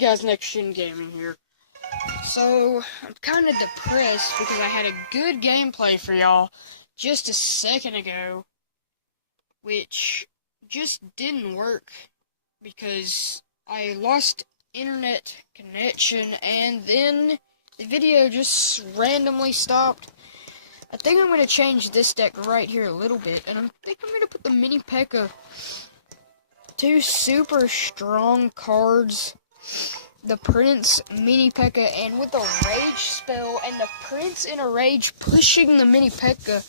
guys, Next Gen Gaming here. So, I'm kind of depressed because I had a good gameplay for y'all just a second ago, which just didn't work because I lost internet connection and then the video just randomly stopped. I think I'm going to change this deck right here a little bit, and I think I'm going to put the Mini Pekka. Two super strong cards. The Prince, Mini Pekka, and with a Rage spell, and the Prince in a Rage pushing the Mini Pekka,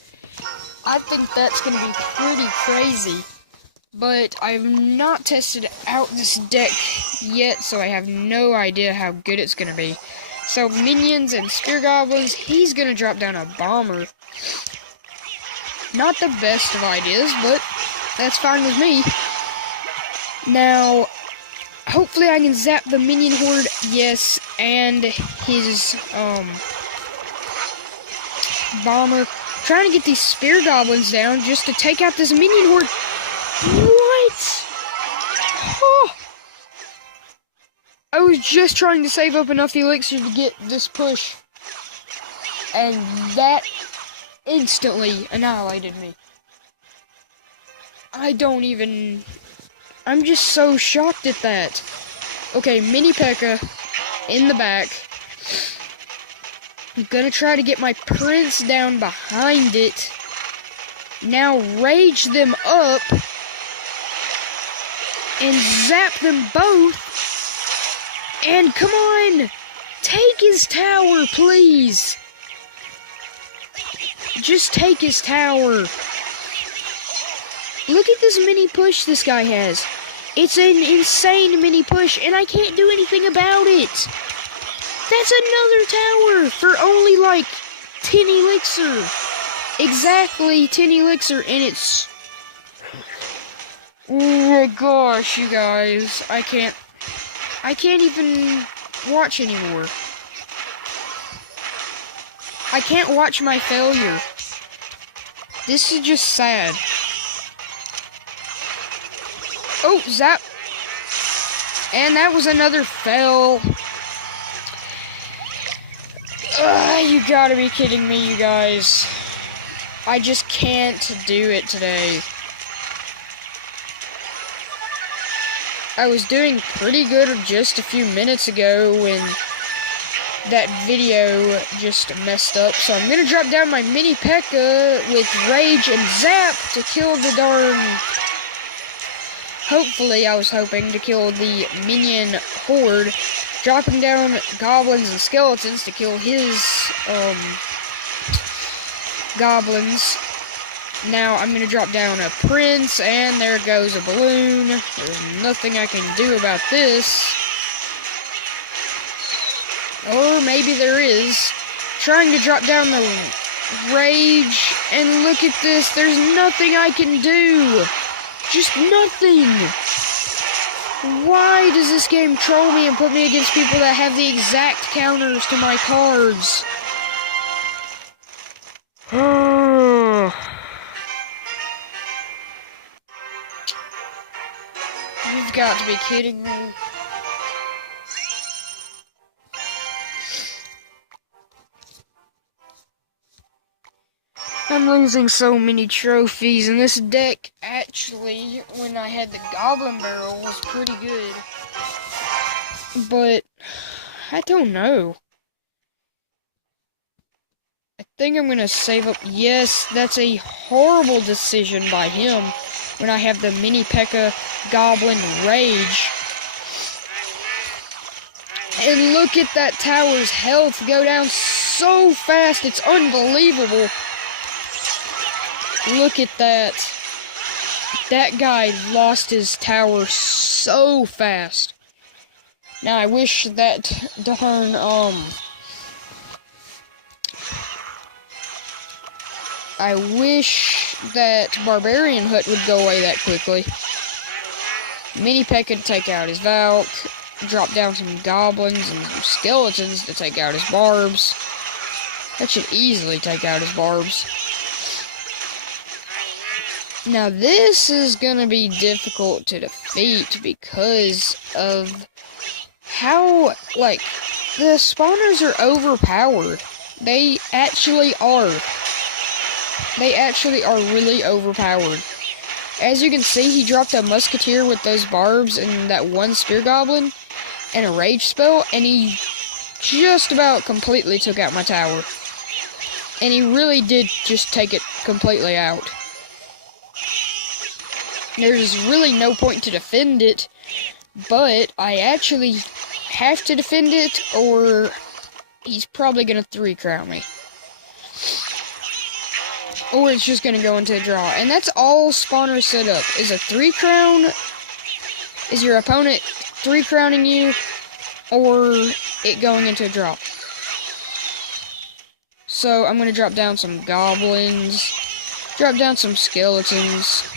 I think that's going to be pretty crazy. But I've not tested out this deck yet, so I have no idea how good it's going to be. So minions and Spear Goblins, he's going to drop down a Bomber. Not the best of ideas, but that's fine with me. Now, hopefully I can zap the minion horde, yes, and his, Bomber. Trying to get these Spear Goblins down just to take out this minion horde. What? Oh. I was just trying to save up enough elixir to get this push, and that instantly annihilated me. I'm just so shocked at that. Okay, Mini Pekka in the back. I'm gonna try to get my Prince down behind it. Now rage them up and zap them both. And come on, take his tower, please. Just take his tower. Look at this mini push this guy has. It's an insane mini push, and I can't do anything about it. That's another tower for only like 10 elixir. Exactly 10 elixir, and it's... Oh my gosh, you guys. I can't even watch anymore. I can't watch my failure. This is just sad. Oh, zap. And that was another fail. You gotta be kidding me, you guys. I just can't do it today. I was doing pretty good just a few minutes ago when that video just messed up. So I'm gonna drop down my Mini Pekka with Rage and Zap to kill the darn... Hopefully, I was hoping to kill the minion horde, dropping down goblins and skeletons to kill his, goblins. Now, I'm gonna drop down a Prince, and there goes a balloon. There's nothing I can do about this. Or maybe there is. Trying to drop down the Rage, and look at this, there's nothing I can do. Just nothing. Why does this game troll me and put me against people that have the exact counters to my cards? You've got to be kidding me. I'm losing so many trophies, and this deck, actually, when I had the Goblin Barrel, was pretty good. But, I don't know. I think I'm gonna save up. Yes, that's a horrible decision by him when I have the Mini Pekka Goblin Rage. And look at that tower's health go down so fast, it's unbelievable. Look at that. That guy lost his tower so fast. Now, I wish that darn, I wish that Barbarian Hut would go away that quickly. Mini Pekka to take out his Valk. Drop down some Goblins and some Skeletons to take out his Barbs. That should easily take out his Barbs. Now, this is gonna be difficult to defeat because of how, like, the spawners are overpowered. They actually are. They actually are really overpowered. As you can see, he dropped a musketeer with those barbs and that one spear goblin and a rage spell, and he just about completely took out my tower. And he really did just take it completely out. There's really no point to defend it, but I actually have to defend it, or he's probably going to 3-crown me. Or it's just going to go into a draw. And that's all spawners set up, is a 3-crown, is your opponent 3-crowning you, or it going into a draw. So I'm going to drop down some goblins, drop down some skeletons.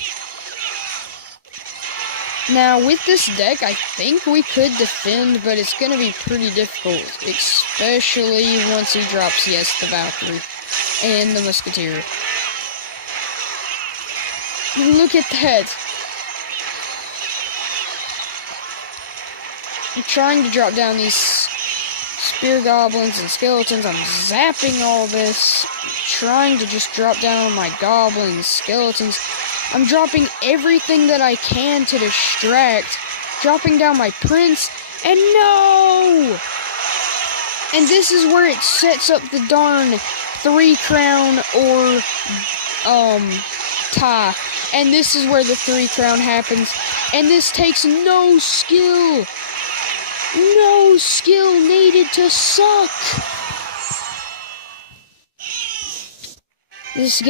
Now, with this deck, I think we could defend, but it's going to be pretty difficult, especially once he drops, yes, the Valkyrie and the Musketeer. Look at that. I'm trying to drop down these spear goblins and skeletons. I'm zapping all this, trying to just drop down my goblins, skeletons. I'm dropping everything that I can to distract, dropping down my prince, and no! And this is where it sets up the darn 3-crown or, tie. And this is where the 3-crown happens. And this takes no skill. No skill needed to suck. This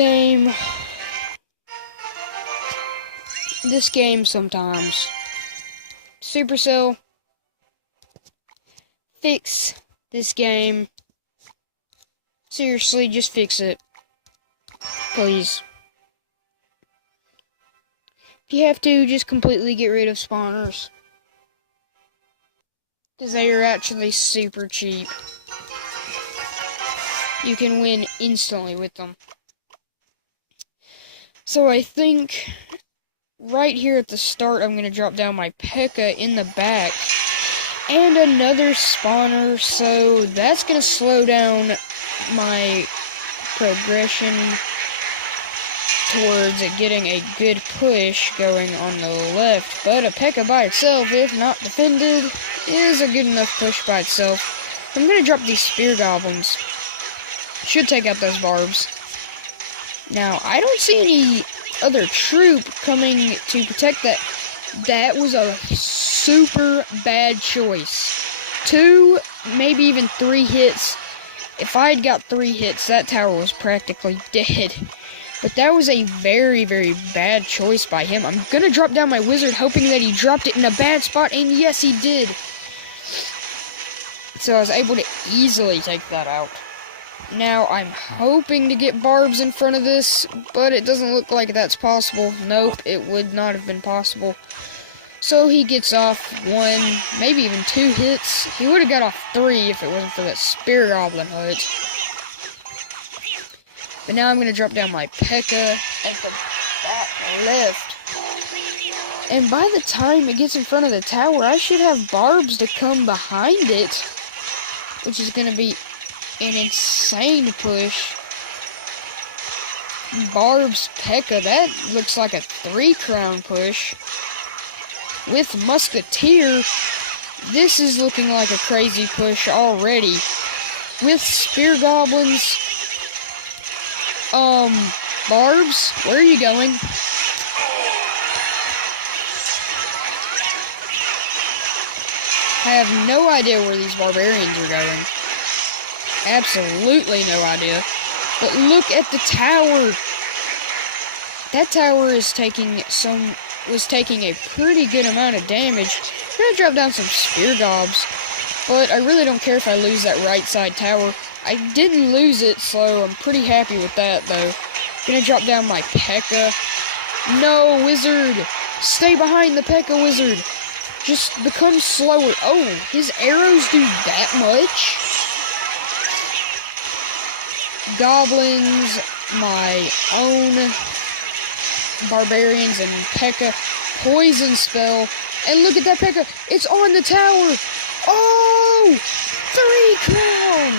game sometimes. Supercell, fix this game. Seriously, just fix it. Please. If you have to, just completely get rid of spawners. Because they are actually super cheap. You can win instantly with them. So I think right here at the start, I'm going to drop down my Pekka in the back. And another spawner, so that's going to slow down my progression towards getting a good push going on the left. But a Pekka by itself, if not defended, is a good enough push by itself. I'm going to drop these spear goblins. Should take out those barbs. Now, I don't see any other troop coming to protect that. That was a super bad choice. 2, maybe even 3 hits. If I had got 3 hits, that tower was practically dead. But that was a very, very bad choice by him. I'm going to drop down my wizard, hoping that he dropped it in a bad spot, and yes, he did. So I was able to easily take that out. Now, I'm hoping to get barbs in front of this, but it doesn't look like that's possible. Nope, it would not have been possible. So he gets off 1, maybe even 2 hits. He would have got off 3 if it wasn't for that spear goblin hut. But now I'm going to drop down my Pekka at the back left. And by the time it gets in front of the tower, I should have barbs to come behind it, which is going to be an insane push. Barbs Pekka, that looks like a 3-crown push. With Musketeer, this is looking like a crazy push already. With Spear Goblins, Barbs, where are you going? I have no idea where these barbarians are going. Absolutely no idea. But look at the tower. That tower is was taking a pretty good amount of damage. I'm gonna drop down some spear gobs, but I really don't care if I lose that right side tower. I didn't lose it, so I'm pretty happy with that, though. Gonna drop down my Pekka. No, wizard! Stay behind the Pekka, wizard! Just become slower. Oh, his arrows do that much? Goblins, my own barbarians, and Pekka. Poison spell. And look at that Pekka. It's on the tower. Oh! 3 crown!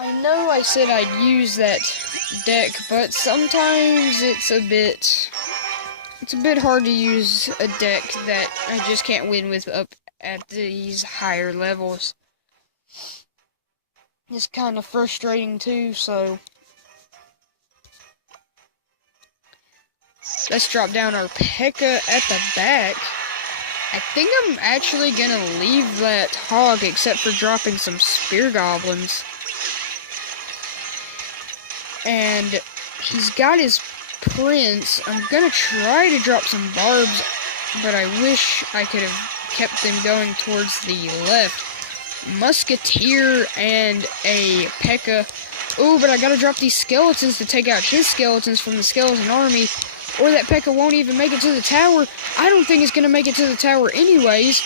I know I said I'd use that deck, but sometimes it's a bit hard to use a deck that I just can't win with up at these higher levels. It's kind of frustrating too, so let's drop down our Pekka at the back. I think I'm actually gonna leave that hog except for dropping some spear goblins. And he's got his prince. I'm gonna try to drop some barbs, but I wish I could have kept them going towards the left. Musketeer and a Pekka. Oh, but I gotta drop these skeletons to take out his skeletons from the skeleton army, or that Pekka won't even make it to the tower. I don't think it's gonna make it to the tower anyways.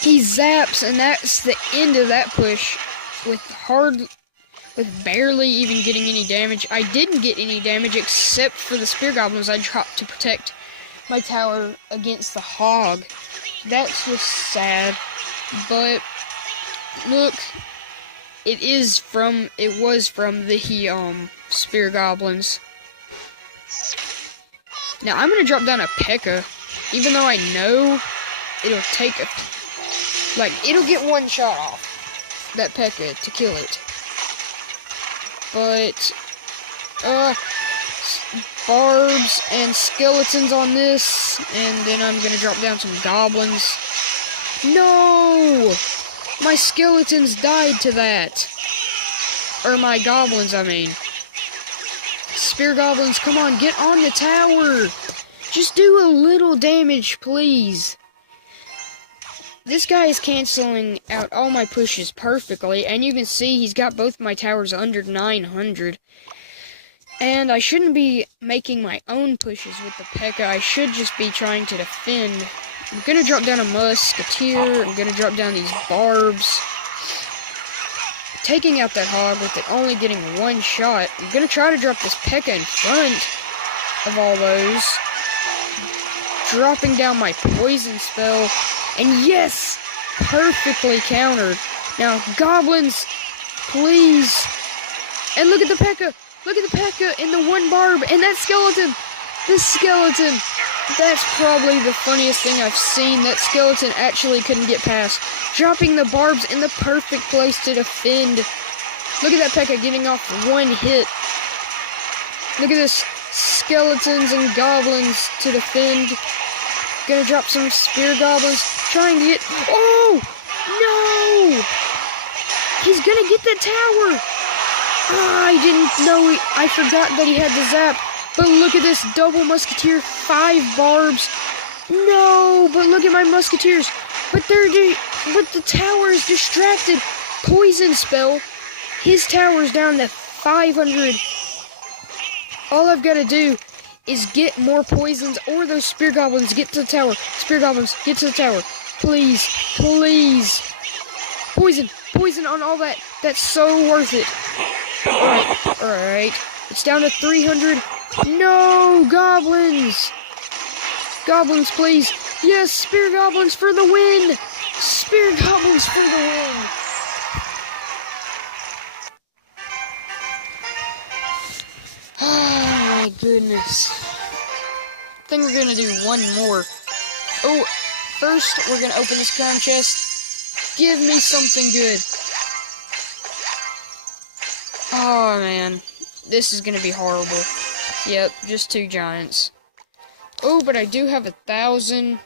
He zaps, and that's the end of that push with barely even getting any damage. I didn't get any damage except for the spear goblins I dropped to protect my tower against the hog. That's just sad. But look, it was from the spear goblins. Now I'm gonna drop down a Pekka, even though I know it'll it'll get one shot off that Pekka to kill it. But, barbs and skeletons on this, and then I'm gonna drop down some goblins. No! My skeletons died to that. Or my goblins, I mean. Spear goblins, come on, get on the tower! Just do a little damage, please. This guy is canceling out all my pushes perfectly, and you can see he's got both my towers under 900. And I shouldn't be making my own pushes with the Pekka. I should just be trying to defend. I'm gonna drop down a musketeer. I'm gonna drop down these barbs. Taking out that hog with it only getting one shot. I'm gonna try to drop this Pekka in front of all those. Dropping down my poison spell. And yes! Perfectly countered. Now, goblins, please. And look at the Pekka. Look at the Pekka in the one barb. And that skeleton. This skeleton. That's probably the funniest thing I've seen. That skeleton actually couldn't get past. Dropping the barbs in the perfect place to defend. Look at that Pekka getting off one hit. Look at this. Skeletons and goblins to defend. Gonna drop some spear goblins. Trying to get... Oh! No! He's gonna get the tower! I didn't know... I forgot that he had the zap. But look at this double musketeer. 5 barbs. No! But look at my musketeers. But the tower is distracted. Poison spell. His tower's down to 500. All I've got to do is get more poisons, or those spear goblins get to the tower. Spear goblins, get to the tower. Please, please. Poison, poison on all that. That's so worth it. Alright. It's down to 300. No, goblins. Goblins, please. Yes, spear goblins for the win. Spear goblins for the win. Oh my goodness. I think we're gonna do one more. Oh, first we're gonna open this crown chest. Give me something good. Oh man, this is gonna be horrible. Yep, just 2 giants. Oh, but I do have 1,000.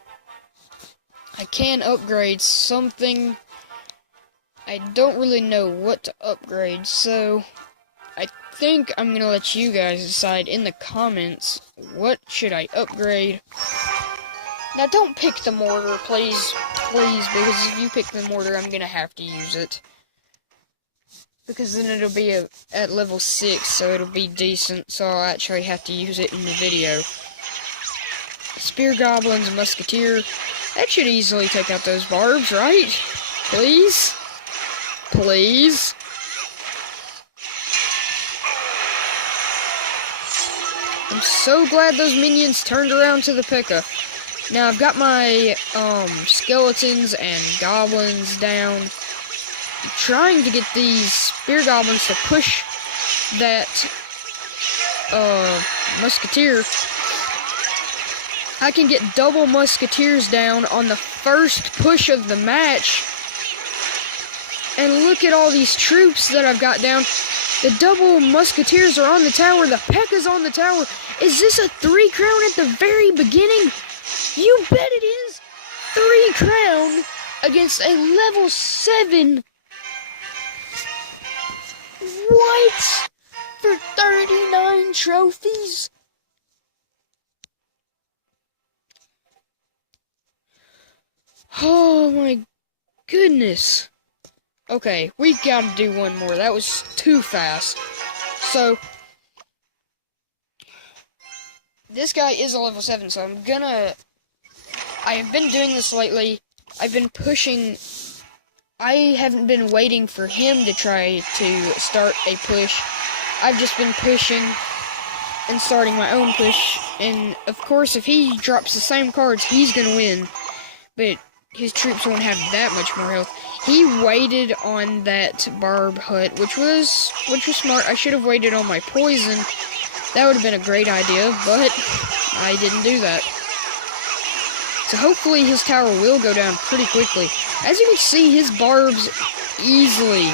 I can upgrade something. I don't really know what to upgrade, so I think I'm gonna let you guys decide in the comments what should I upgrade. Now don't pick the mortar, please, because if you pick the mortar, I'm gonna have to use it. Because then it'll be at level 6, so it'll be decent, so I'll actually have to use it in the video. Spear goblins, musketeer. That should easily take out those barbs, right? Please? Please? I'm so glad those minions turned around to the Pekka. Now I've got my skeletons and goblins down. I'm trying to get these spear goblins to push that musketeer. I can get double musketeers down on the first push of the match. And look at all these troops that I've got down. The double musketeers are on the tower. The Pekka's on the tower. Is this a 3 crown at the very beginning? You bet it is. 3 crown against a level 7. What? For 39 trophies? Oh my goodness. Okay, we gotta do one more. That was too fast. So, this guy is a level 7, so I have been doing this lately. I've been pushing. I haven't been waiting for him to try to start a push. I've just been pushing and starting my own push. And, of course, if he drops the same cards, he's gonna win. But his troops won't have that much more health. He waited on that barb hut, which was smart. I should have waited on my poison. That would have been a great idea, but I didn't do that. So hopefully his tower will go down pretty quickly. As you can see, his barbs easily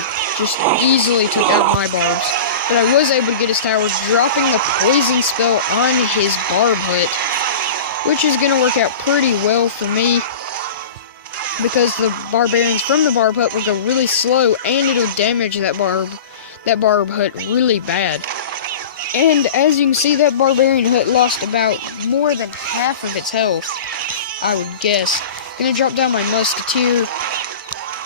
took out my barbs. But I was able to get his tower, dropping the poison spell on his barb hut, which is going to work out pretty well for me, because the barbarians from the barb hut will go really slow, and it'll damage that barb hut really bad. And as you can see, that barbarian hut lost about more than half of its health, I would guess. Gonna drop down my musketeer,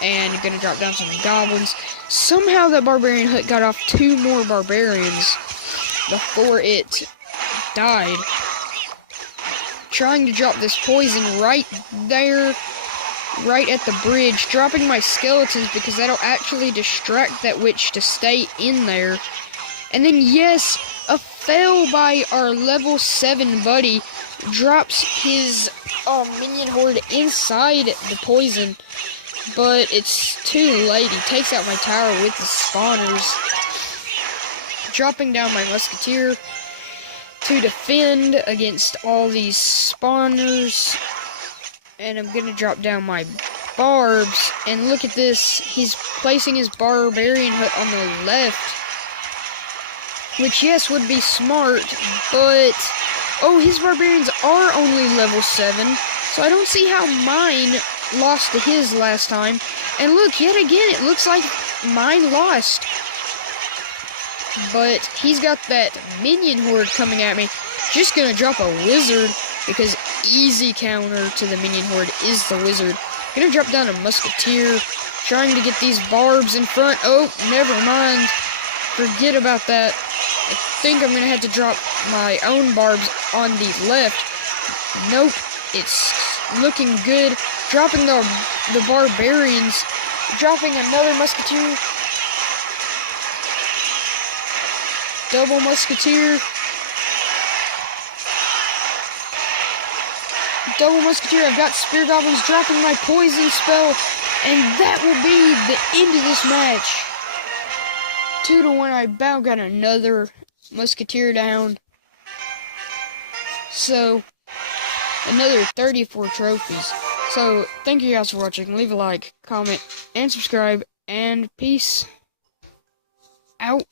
and gonna drop down some goblins. Somehow that barbarian hut got off 2 more barbarians before it died. Trying to drop this poison right there, right at the bridge, dropping my skeletons because that'll actually distract that witch to stay in there. And then, yes, a fail by our level 7 buddy drops his minion horde inside the poison, but it's too late. He takes out my tower with the spawners, dropping down my musketeer to defend against all these spawners. And I'm gonna drop down my barbs, and look at this, he's placing his barbarian hut on the left, which, yes, would be smart, but, oh, his barbarians are only level 7, so I don't see how mine lost to his last time. And look, yet again, it looks like mine lost, but he's got that minion horde coming at me. Just gonna drop a wizard, because easy counter to the minion horde is the wizard. Gonna drop down a musketeer, trying to get these barbs in front. Oh, never mind. Forget about that. I think I'm gonna have to drop my own barbs on the left. Nope, it's looking good. Dropping the barbarians, dropping another musketeer. Double musketeer. Double musketeer. I've got spear goblins, dropping my poison spell, and that will be the end of this match. 2-1. I about got another musketeer down. So, another 34 trophies. So, thank you guys for watching. Leave a like, comment, and subscribe, and peace out.